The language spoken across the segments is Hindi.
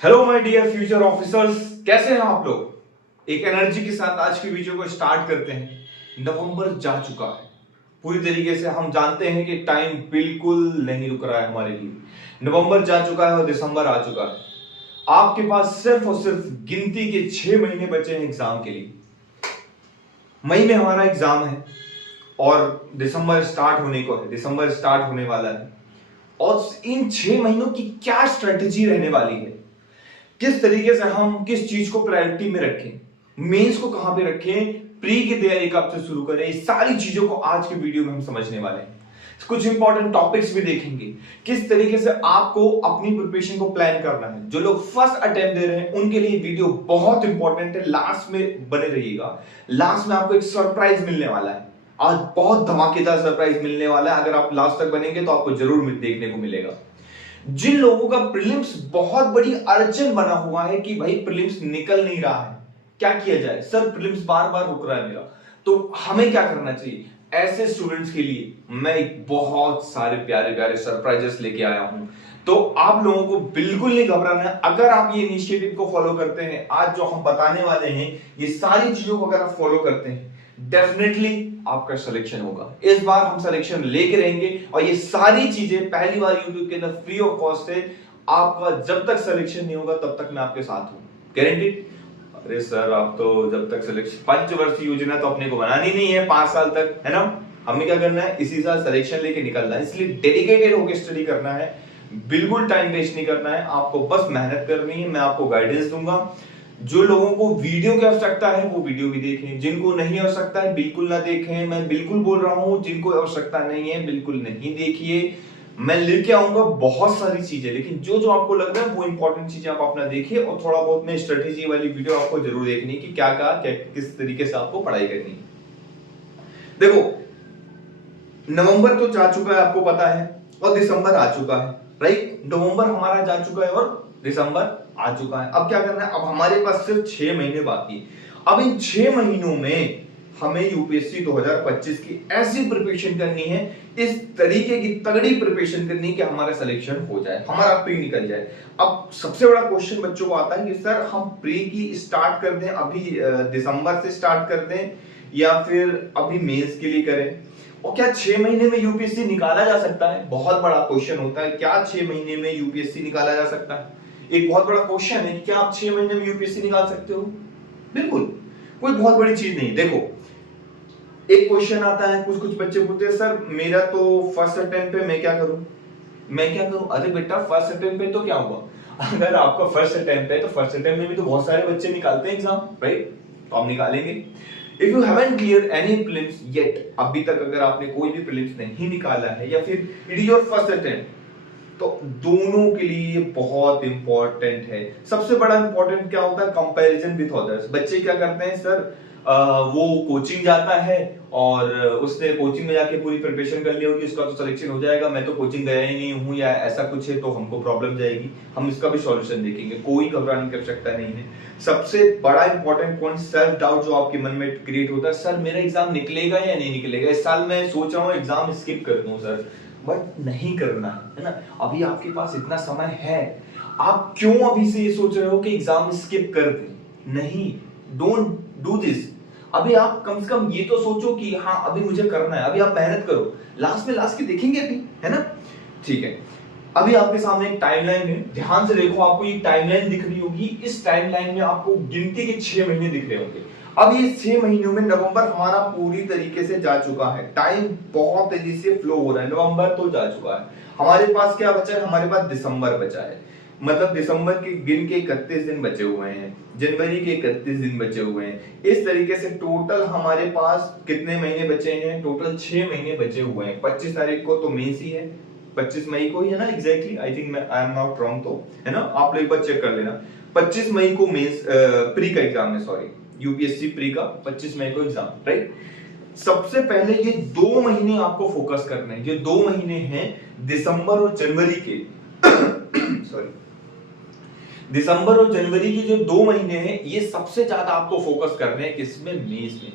Hello my dear future officers, कैसे हैं आप लोग। एक एनर्जी के साथ आज की वीडियो को स्टार्ट करते हैं। नवंबर जा चुका है, पूरी तरीके से हम जानते हैं कि टाइम बिल्कुल नहीं रुक रहा है हमारे लिए। नवंबर जा चुका है और दिसंबर आ चुका है। आपके पास सिर्फ और सिर्फ गिनती के 6 महीने बचे हैं एग्जाम के लिए। मई में हमारा एग्जाम है और दिसंबर स्टार्ट होने को है, दिसंबर स्टार्ट होने वाला है। और इन 6 महीनों की क्या स्ट्रेटेजी रहने वाली है, किस तरीके से हम किस चीज को प्रायोरिटी में रखें, मेंस को कहां पे रखें, प्री की तैयारी कब से शुरू करें, इस सारी चीजों को आज के वीडियो में हम समझने वाले हैं। कुछ इंपॉर्टेंट टॉपिक्स भी देखेंगे, किस तरीके से आपको अपनी प्रिपरेशन को प्लान करना है। जो लोग फर्स्ट अटेम्प्ट दे रहे हैं उनके लिए वीडियो बहुत इंपॉर्टेंट है, लास्ट में बने रहिएगा। लास्ट में आपको एक सरप्राइज मिलने वाला है, आज बहुत धमाकेदार सरप्राइज मिलने वाला है। अगर आप लास्ट तक बनेंगे तो आपको जरूर देखने को मिलेगा। जिन लोगों का प्रीलिम्स बहुत बड़ी अड़चन बना हुआ है कि भाई प्रीलिम्स निकल नहीं रहा है, क्या किया जाए सर, प्रीलिम्स बार बार रुक रहा है मेरा, तो हमें क्या करना चाहिए, ऐसे स्टूडेंट्स के लिए मैं एक बहुत सारे प्यारे प्यारे सरप्राइजेस लेके आया हूं। तो आप लोगों को बिल्कुल नहीं घबराना है। अगर आप ये इनिशिएटिव को फॉलो करते हैं, आज जो हम बताने वाले हैं, ये सारी चीजों को अगर आप फॉलो करते हैं, डेफिनेटली आपका सिलेक्शन होगा। इस बार हम सिलेक्शन लेके रहेंगे और ये सारी चीजें पहली बार यूट्यूब के अंदर फ्री ऑफ कॉस्ट है। आपका जब तक सिलेक्शन नहीं होगा तब तक मैं आपके साथ हूं, गारंटीड। अरे सर, आप तो जब तक सिलेक्शन, पंचवर्षीय योजना तो अपने को बनानी नहीं है 5 साल तक, है ना। हमें क्या करना है, इसी साल सिलेक्शन लेके निकलना है, इसलिए डेडिकेटेड होकर स्टडी करना है, बिल्कुल टाइम वेस्ट नहीं करना है। आपको बस मेहनत करनी है, मैं आपको गाइडेंस दूंगा। जो लोगों को वीडियो की आवश्यकता है वो वीडियो भी देखें, जिनको नहीं आवश्यकता है बिल्कुल ना देखें। मैं बिल्कुल बोल रहा हूं, जिनको आवश्यकता नहीं है बिल्कुल नहीं देखिए। मैं लेके आऊंगा बहुत सारी चीजें, लेकिन जो जो आपको लग रहा है वो इंपॉर्टेंट चीजें आप अपना देखिए, और थोड़ा बहुत मैं स्ट्रेटेजी वाली वीडियो आपको जरूर देखनी है कि क्या किस तरीके से आपको पढ़ाई करनी है। देखो, नवंबर तो जा चुका है, आपको पता है, और दिसंबर आ चुका है, राइट। नवंबर हमारा जा चुका है और दिसंबर आ चुका है। अब क्या करना है, अब हमारे पास सिर्फ 6 महीने बाकी है। अब इन 6 महीनों में हमें यूपीएससी 2025 की ऐसी प्रिपरेशन करनी है, इस तरीके की तगड़ी प्रिपरेशन करनी है कि हमारा सिलेक्शन हो जाए, हमारा प्री निकल जाए। अब सबसे बड़ा क्वेश्चन बच्चों को आता है कि सर, हम प्री की स्टार्ट कर दें अभी, दिसंबर से स्टार्ट कर दें, या फिर अभी मेंस के लिए करें, और क्या 6 महीने में यूपीएससी निकाला जा सकता है। बहुत बड़ा क्वेश्चन होता है, क्या 6 महीने में यूपीएससी निकाला जा सकता है। एक बहुत बड़ा क्वेश्चन है कि क्या आप 6 महीने में यूपीएससी निकाल सकते हो। बिल्कुल, कोई बहुत बड़ी चीज नहीं। देखो, एक क्वेश्चन आता है, कुछ कुछ बच्चे पूछते हैं सर, मेरा तो फर्स्ट अटेम्प्ट पे, मैं क्या करूं, मैं क्या करूं। अरे बेटा, फर्स्ट अटेम्प्ट पे तो क्या हुआ, अगर आपका फर्स्ट अटेम्प्ट है तो फर्स्ट अटेम्प्ट में भी तो बहुत सारे बच्चे निकालते हैं एग्जाम, राइट। तो हम निकालेंगे। If you haven't clear any prelims yet, अभी तक अगर आपने कोई भी प्रीलिम्स नहीं निकाला है, या फिर it is your first attempt, तो दोनों के लिए बहुत इंपॉर्टेंट है। सबसे बड़ा इंपॉर्टेंट क्या होता है, कंपैरिजन विद अदर्स। बच्चे क्या करते हैं सर, वो कोचिंग जाता है और उसने कोचिंग में जाके पूरी प्रिपरेशन कर ली होगी, उसका तो सिलेक्शन हो जाएगा, मैं तो कोचिंग गया ही नहीं हूं, या ऐसा कुछ है तो हमको प्रॉब्लम जाएगी। हम इसका भी सॉल्यूशन देखेंगे, कोई घबराने की आवश्यकता नहीं है। सबसे बड़ा इंपॉर्टेंट पॉइंट, सेल्फ डाउट जो आपके मन में क्रिएट होता है, सर मेरा एग्जाम निकलेगा या नहीं निकलेगा, इस साल मैं सोच रहा हूँ एग्जाम स्किप कर दूं सर, बट नहीं करना है ना। अभी आपके पास इतना समय है, आप क्यों अभी से ये सोच रहे हो कि एग्जाम स्किप कर दें। नहीं, डोंट डू दिस। अभी आप कम से कम ये तो सोचो कि हाँ अभी मुझे करना है, अभी आप मेहनत करो, लास्ट में लास्ट के देखेंगे अभी, है ना। ठीक है, अभी आपके सामने एक टाइमलाइन है, ध्यान से देखो, आपको ये टाइमलाइन दिख रही होगी। इस टाइमलाइन में आपको गिनती के 6 महीने दिख रहे होंगे। अब ये 6 महीनों में नवंबर हमारा पूरी तरीके से जा चुका है, टाइम बहुत तेजी से फ्लो हो रहा है, नवंबर तो जा चुका है। हमारे पास क्या बचा है, हमारे पास दिसंबर बचा है, मतलब दिसंबर के गिन के 31 दिन बचे हुए हैं, जनवरी के 31 दिन बचे हुए हैं। इस तरीके से टोटल हमारे पास कितने महीने बचे हैं, टोटल 6 महीने बचे हुए हैं। 25 तारीख को तो मेंस ही है, 25 मई को ही है ना, एग्जैक्टली, आई थिंक मैं आई एम नॉट रॉन्ग, तो है ना, आप लोग एक बार चेक कर लेना। 25 मई को मेंस प्री का एग्जाम है, सॉरी, यूपीएससी प्री का 25 मई को एग्जाम, राइट। सबसे पहले ये 2 महीने आपको फोकस करने हैं। ये 2 महीने हैं दिसंबर और जनवरी के सॉरी, दिसंबर और जनवरी के जो 2 महीने हैं, ये सबसे ज्यादा आपको फोकस करने हैं, किसमें, मेंस में।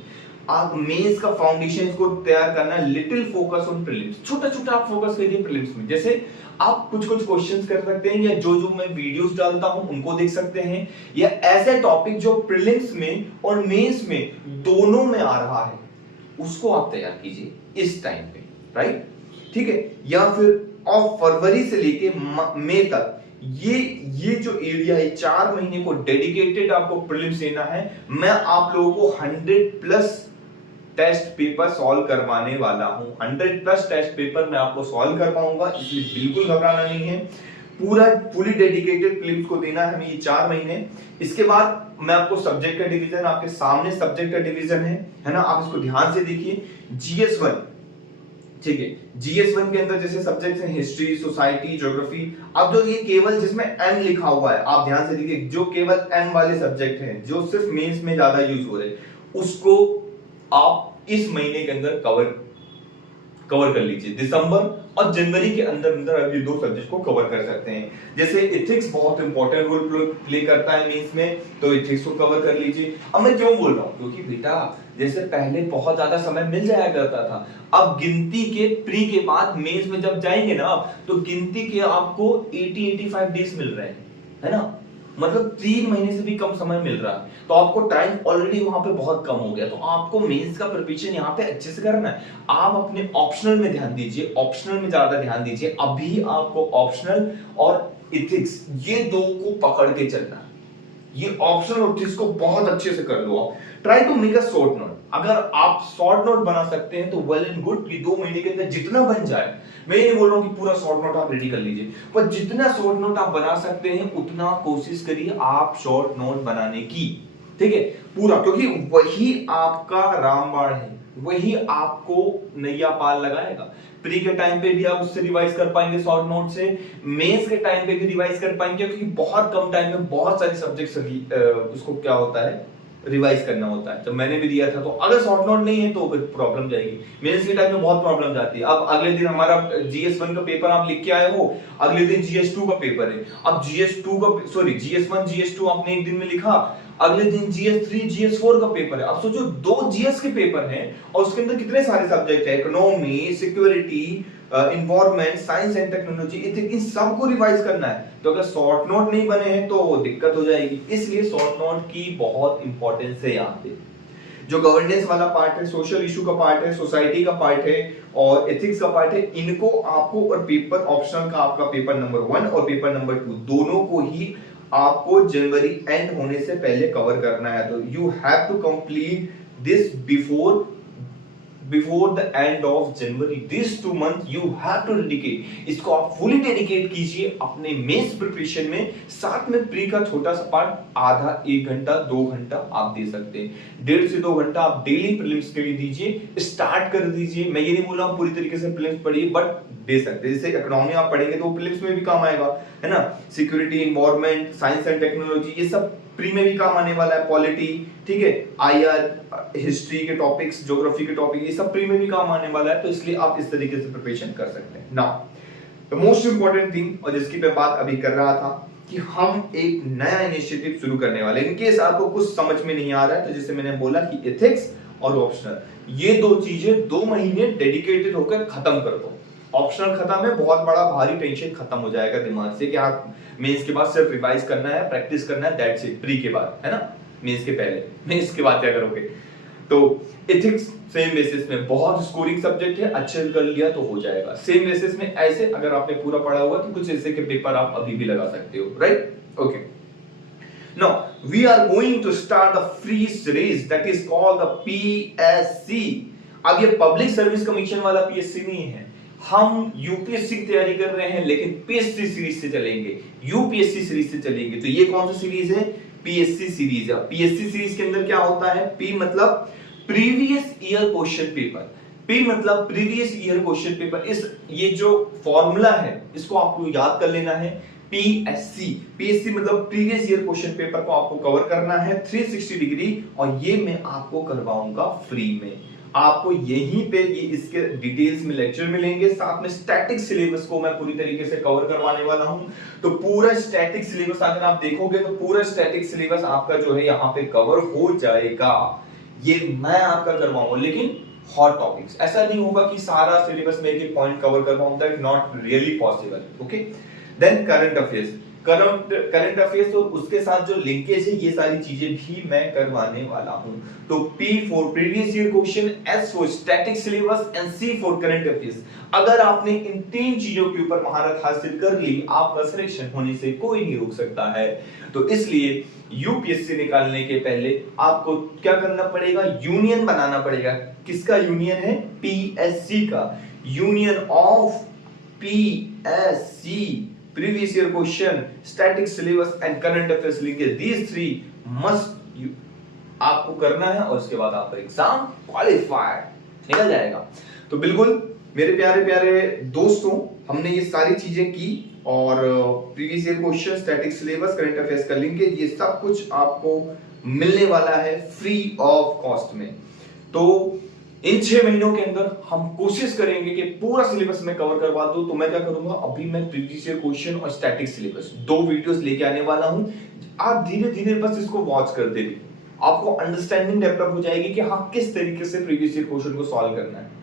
आप मेंस का फाउंडेशन को तैयार करना है, लिटिल फोकस ऑन प्रीलिम्स, छोटा छोटा आप फोकस करिए प्रीलिम्स में। जैसे आप कुछ कुछ क्वेश्चंस कर सकते हैं, या जो जो मैं वीडियोस डालता हूं उनको देख सकते हैं, या ऐसे टॉपिक जो प्रीलिम्स में और मेंस में दोनों में आ रहा है उसको आप तैयार कीजिए इस टाइम पे, राइट, ठीक है। या फिर ऑफ फरवरी से लेके मई तक ये जो एरिया है 4 महीने को डेडिकेटेड आपको प्रीलिम्स देना है। मैं आप लोगों को 100+ टेस्ट पेपर सॉल्व करवाने वाला हूं, 100+ टेस्ट पेपर मैं आपको सॉल्व करवाऊंगा, इसलिए बिल्कुल घबराना नहीं है। पूरा फुली डेडिकेटेड प्रीलिम्स को देना है हमें ये 4 महीने। इसके बाद मैं आपको सब्जेक्ट का डिवीजन, आपके सामने सब्जेक्ट का डिवीजन है ना, आप इसको ध्यान से देखिए। GS1, ठीक है, GS1 के अंदर जैसे सब्जेक्ट्स हैं हिस्ट्री, सोसाइटी, ज्योग्राफी। अब जो ये केवल जिसमें M लिखा हुआ है, आप ध्यान से देखिए, जो केवल M वाले सब्जेक्ट हैं जो सिर्फ मेंस में ज्यादा यूज हो रहे हैं, उसको आप इस महीने के अंदर कवर कर लीजिए। दिसंबर और जनवरी के अंदर अंदर आप ये 2 सब्जेक्ट को कवर कर सकते हैं। जैसे एथिक्स बहुत इंपॉर्टेंट रोल प्ले करता है मेंस में, तो एथिक्स को कवर कर लीजिए। अब मैं क्यों बोल रहा हूं, क्योंकि बेटा जैसे पहले बहुत ज्यादा समय मिल जाया करता था, अब गिनती के प्री के बाद मेंस में जब जाएंगे ना आप, तो गिनती के आपको 80-85 डेज मिल रहे हैं, है ना, मतलब 3 महीने से भी कम समय मिल रहा है, तो आपको टाइम ऑलरेडी वहां पे बहुत कम हो गया। तो आपको मेंस का प्रिपरेशन यहाँ पे अच्छे से करना है। आप अपने ऑप्शनल में ध्यान दीजिए, ऑप्शनल में ज्यादा ध्यान दीजिए। अभी आपको ऑप्शनल और इथिक्स ये 2 को पकड़ के चलना है। ये ऑप्शनल और इथिक्स को बहुत अच्छे से कर लो आप। Try to make a short note. अगर आप शॉर्ट नोट बना सकते हैं तो वेल एंड गुड, 2 महीने के अंदर जितना बन जाए, मैं ये नहीं बोल रहा हूं कि पूरा शॉर्ट नोट आप रेडी कर लीजिए, पर जितना शॉर्ट नोट आप बना सकते हैं उतना कोशिश करिए आप शॉर्ट नोट बनाने की, ठीक है, पूरा, क्योंकि वही आपका रामबाण है, वही आपको नैया पार लगाएगा। प्री के टाइम पे भी आप उससे रिवाइज कर पाएंगे शॉर्ट नोट से, मेंस के टाइम पे भी रिवाइज कर पाएंगे, क्योंकि बहुत कम टाइम में बहुत सारे सब्जेक्ट्स उसको क्या होता है रिवाइज करना होता है। जब मैंने भी दिया था, तो अगर शॉर्ट नोट नहीं है तो फिर प्रॉब्लम जाएगी। मेंस के टाइम में बहुत प्रॉब्लम जाती है। अब अगले दिन हमारा GS1 का पेपर आप लिख के आए हो, अगले दिन GS2 का पेपर है। अब GS1 GS2 आपने एक दिन में लिखा, अगले दिन GS3 GS4 का पेपर है। अब सोचो 2 GS के पेपर हैं और उसके अंदर कितने सारे सब्जेक्ट है, economy, security, environment, science and technology, इन सबको रिवाइज करना है। तो अगर शॉर्ट नोट नहीं बने हैं तो वो दिक्कत हो जाएगी। इसलिए शॉर्ट नोट की बहुत इंपॉर्टेंस है यहाँ पे। जो गवर्नेंस वाला पार्ट है, सोशल इशू का पार्ट है, सोसाइटी का पार्ट है और एथिक्स का पार्ट है, इनको आपको, और पेपर ऑप्शनल का आपका पेपर नंबर 1 और पेपर नंबर 2 दोनों को ही आपको जनवरी एंड होने से पहले कवर करना है। तो you have to complete this before the end of January. This 2 month you have to dedicate, इसको आप फुली डेडिकेट कीजिए अपने मेंस प्रिपरेशन में। साथ में प्री का छोटा सा पार्ट आधा 1 घंटा 2 घंटा आप दे सकते हैं, 1.5 से 2 घंटा आप डेली प्रीलिम्स के लिए दीजिए, स्टार्ट कर दीजिए। मैं ये नहीं बोल रहा हूं पूरी तरीके से प्रीलिम्स पढ़िए, बट दे सकते हैं। जैसे इकोनॉमी आप पढ़ेंगे तो प्रीलिम्स में भी काम आएगा, है ना, security, environment, science and technology, ये सब प्री में भी काम आने वाला है, पॉलिटी, ठीक है, IR, हिस्ट्री के टॉपिक्स, ज्योग्राफी के टॉपिक, ये सब प्री में भी काम आने वाला है। तो इसलिए आप इस तरीके से प्रिपरेशन कर सकते हैं। Now the most important thing, और जिसकी मैं बात अभी कर रहा था, कि हम एक नया इनिशिएटिव शुरू करने वाले हैं। इनकेस आपको कुछ समझ में नहीं आ रहा है तो जैसे मैंने बोला कि एथिक्स और ऑप्शनल, ये 2 चीजें 2 महीने डेडिकेटेड होकर खत्म कर दो। ऑप्शनल खत्म है, बहुत बड़ा भारी टेंशन खत्म हो जाएगा दिमाग से कि आप मेंस के बाद सिर्फ रिवाइज करना है, प्रैक्टिस करना है, दैट्स इट। प्री के बाद, है ना, मेंस के पहले, मेंस के बाद क्या करोगे। तो एथिक्स सेम बेसिस में बहुत स्कोरिंग सब्जेक्ट है, अच्छे से कर लिया तो हो जाएगा। सेम बेसिस में ऐसे अगर आपने पूरा पढ़ा हुआ तो कुछ ऐसे के पेपर आप अभी भी लगा सकते हो, right, okay. Now we are going to start the free series that is called the PSC। अब ये पब्लिक सर्विस कमीशन वाला PSC नहीं है, हम यूपीएससी की तैयारी कर रहे हैं लेकिन पीएससी सीरीज से चलेंगे, यूपीएससी सीरीज से चलेंगे। तो ये कौन सी सीरीज है, पीएससी सीरीज है। पीएससी सीरीज के अंदर क्या होता है, पी मतलब previous year question paper, P मतलब प्रीवियस ईयर क्वेश्चन पेपर। इस ये जो फॉर्मूला है इसको आपको याद कर लेना है, पीएससी। पीएससी मतलब प्रीवियस ईयर क्वेश्चन पेपर को आपको कवर करना है 360 डिग्री, और ये मैं आपको करवाऊंगा फ्री में। आपको यहीं पे ये इसके डिटेल्स में लेक्चर मिलेंगे, साथ में स्टैटिक सिलेबस को मैं पूरी तरीके से कवर करवाने वाला हूं। तो पूरा स्टैटिक सिलेबस अगर आप देखोगे तो पूरा स्टैटिक सिलेबस आपका जो है यहाँ पे कवर हो जाएगा। ये मैं आपका करवाऊंगा, लेकिन हॉट टॉपिक्स। ऐसा नहीं होगा कि सारा सिलेबस में एक एक पॉइंट कवर कर पाऊं, that not really possible. Okay, then current affairs, current affairs और उसके साथ जो लिंकेज है, ये सारी चीजें भी मैं करवाने वाला हूं। तो P for previous year question, S for static syllabus and C for current affairs. अगर आपने इन तीन चीजों के ऊपर महारत हासिल कर ली, आपका सिलेक्शन होने से कोई नहीं रोक सकता है। तो इसलिए यूपीएससी निकालने के पहले आपको क्या करना पड़ेगा, यूनियन बनाना पड़ेगा। किसका यूनियन है? पीएससी का, union of PSC previous year question, static syllabus and current affairs linkage, these three must आपको करना है, और उसके बाद आपका एग्जाम क्वालिफाइड निकल जाएगा। तो बिल्कुल मेरे प्यारे प्यारे दोस्तों, हमने ये सारी चीजें की, और previous year question, static syllabus, current affairs का लिंकेज, ये सब कुछ आपको मिलने वाला है फ्री ऑफ कॉस्ट में। तो इन 6 महीनों के अंदर हम कोशिश करेंगे कि पूरा सिलेबस में कवर करवा दूं। तो मैं क्या करूंगा, अभी मैं प्रीवियस ईयर क्वेश्चन और स्टैटिक सिलेबस 2 वीडियोस लेके आने वाला हूं। आप धीरे धीरे बस इसको वॉच करते रहिए, आपको अंडरस्टैंडिंग डेवलप हो जाएगी कि हाँ किस तरीके से प्रीवियस ईयर क्वेश्चन को सॉल्व करना है।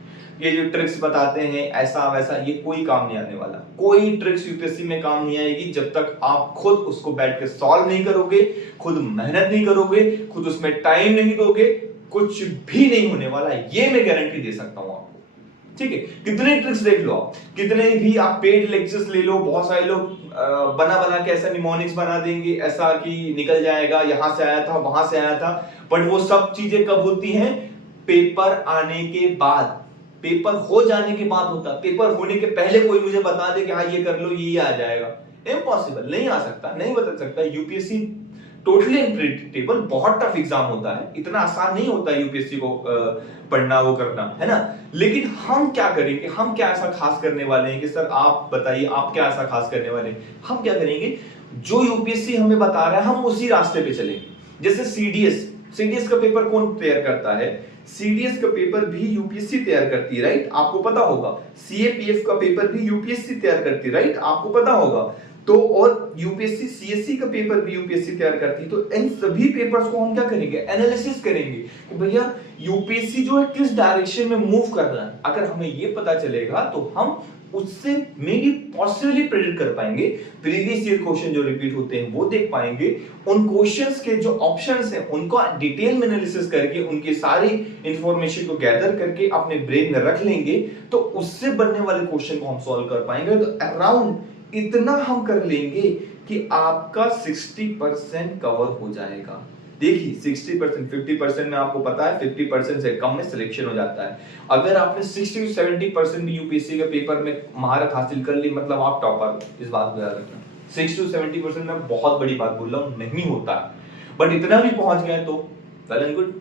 ये जो ट्रिक्स बताते हैं ऐसा वैसा, ये कोई काम नहीं आने वाला। कोई ट्रिक्स यूपीएससी में काम नहीं आएगी जब तक आप खुद उसको बैठ के सॉल्व नहीं करोगे, खुद मेहनत नहीं करोगे, खुद उसमें टाइम नहीं दोगे, कुछ भी नहीं होने वाला है, ये मैं गारंटी दे सकता हूं आपको। ठीक है, कितने ट्रिक्स देख लो आप, कितने भी आप पेड लेक्चर्स ले लो, बहुत सारे लोग बना बना के ऐसा निमोनिक्स बना देंगे, ऐसा कि निकल जाएगा, यहां से आया था वहां से आया था, बट वो सब चीजें कब होती हैं? पेपर आने के बाद, पेपर हो जाने के बाद होता। पेपर होने के पहले कोई मुझे बता दे कि हाँ ये कर लो ये आ जाएगा, इम्पॉसिबल, नहीं आ सकता, नहीं बता सकता। यूपीएससी टोटली अनप्रेडिक्टेबल, बहुत टफ एग्जाम होता है, इतना आसान नहीं होता यूपीएससी को पढ़ना, वो करना, है ना। लेकिन हम क्या करेंगे, हम क्या ऐसा खास करने वाले हैं कि सर आप बताइए आप क्या ऐसा खास करने वाले हैं? हम क्या करेंगे, जो यूपीएससी हमें बता रहा है हम उसी रास्ते पे चलेंगे। जैसे सीडीएस का पेपर कौन तैयार करता है? सीडीएस का पेपर भी यूपीएससी तैयार करती है, राइट, आपको पता होगा। सीएपीएफ का पेपर भी यूपीएससी तैयार करती है, राइट, आपको पता होगा। तो और यूपीएससी सीएससी का पेपर भी यूपीएससी तैयार करती है। तो इन सभी पेपर्स को हम क्या करेंगे, एनालिसिस करेंगे कि भैया यूपीएससी जो है किस डायरेक्शन में मूव कर रहा है। अगर हमें ये पता चलेगा तो हम उससे मेबी पॉसिबली प्रेडिक्ट कर पाएंगे, प्रीवियस ईयर क्वेश्चन जो रिपीट होते हैं वो देख पाएंगे, उन क्वेश्चंस के जो ऑप्शंस हैं उनको डिटेल में एनालिसिस करके उनकी सारी इंफॉर्मेशन को गैदर करके अपने ब्रेन में रख लेंगे, तो उससे बनने वाले क्वेश्चन को हम सॉल्व कर पाएंगे। तो अराउंड इतना हम कर लेंगे कि आपका 60% कवर हो जाएगा। देखिए 60%, 50% में आपको पता है 50% से कम में सिलेक्शन हो जाता है। अगर आपने 60 से 70% भी यूपीएससी के पेपर में महारत हासिल कर ली, मतलब आप टॉपर, इस बात को याद रखना। 60 से 70% में बहुत बड़ी बात बोल रहा हूं, नहीं होता, बट इतना भी पहुंच गए तो वेल एंड गुड।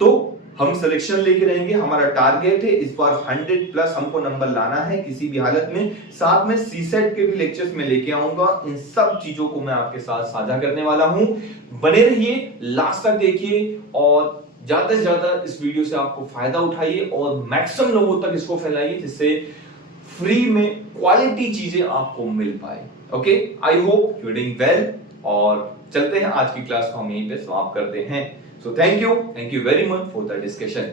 तो हम सिलेक्शन लेके रहेंगे, हमारा टारगेट है इस बार 100+ हमको नंबर लाना है किसी भी हालत में। साथ में सीसेट के भी लेक्चर्स में लेके आऊंगा, इन सब चीजों को मैं आपके साथ साझा करने वाला हूं। बने रहिए, लास्ट तक देखिए, और ज्यादा से ज्यादा इस वीडियो से आपको फायदा उठाइए और मैक्सिमम लोगों तक इसको फैलाइए, जिससे फ्री में क्वालिटी चीजें आपको मिल पाए। Okay, I hope you are doing well, और चलते हैं आज की क्लास को हम यहीं पे समाप्त करते हैं। So thank you very much for the discussion.